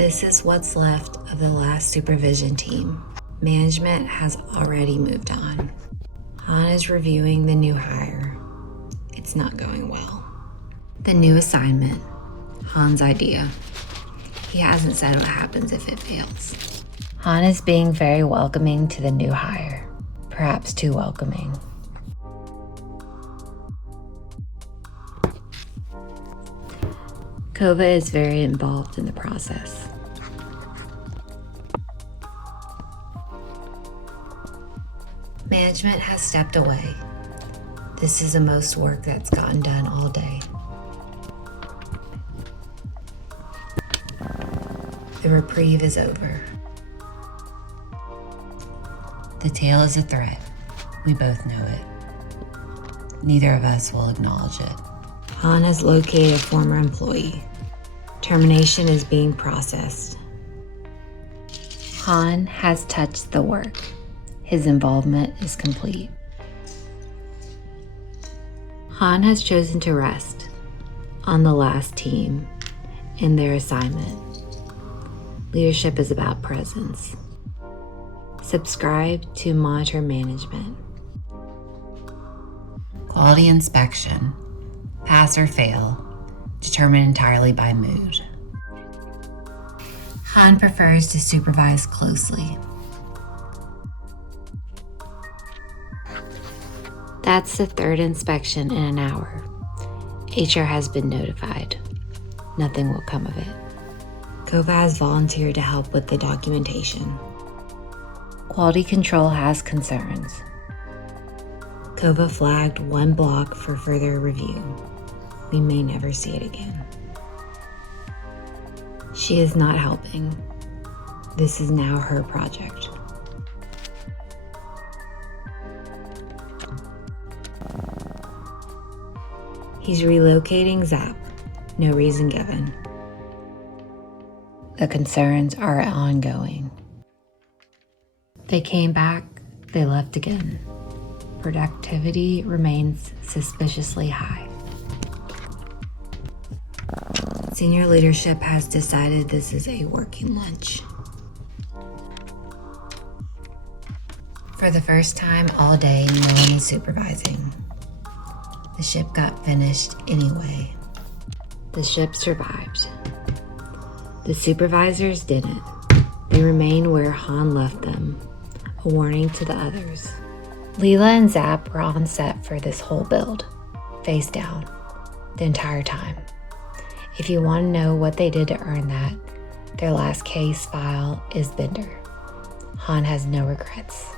This is what's left of the last supervision team. Management has already moved on. Han is reviewing the new hire. It's not going well. The new assignment, Han's idea. He hasn't said what happens if it fails. Han is being very welcoming to the new hire, perhaps too welcoming. Kova is very involved in the process. Management has stepped away. This is the most work that's gotten done all day. The reprieve is over. The tale is a threat. We both know it. Neither of us will acknowledge it. Han has located a former employee. Termination is being processed. Han has touched the work. His involvement is complete. Han has chosen to rest on the last team in their assignment. Leadership is about presence. Subscribe to monitor management. Quality inspection. Pass or fail. Determined entirely by mood. Han prefers to supervise closely. That's the third inspection in an hour. HR has been notified. Nothing will come of it. Kova has volunteered to help with the documentation. Quality control has concerns. Kova flagged one block for further review. We may never see it again. She is not helping. This is now her project. He's relocating Zap. No reason given. The concerns are ongoing. They came back, they left again. Productivity remains suspiciously high. Senior leadership has decided this is a working lunch. For the first time all day, no one is supervising. The ship got finished anyway. The ship survived. The supervisors didn't. They remained where Han left them, a warning to the others. Leela and Zap were on set for this whole build, face down, the entire time. If you want to know what they did to earn that, their last case file is Bender. Han has no regrets.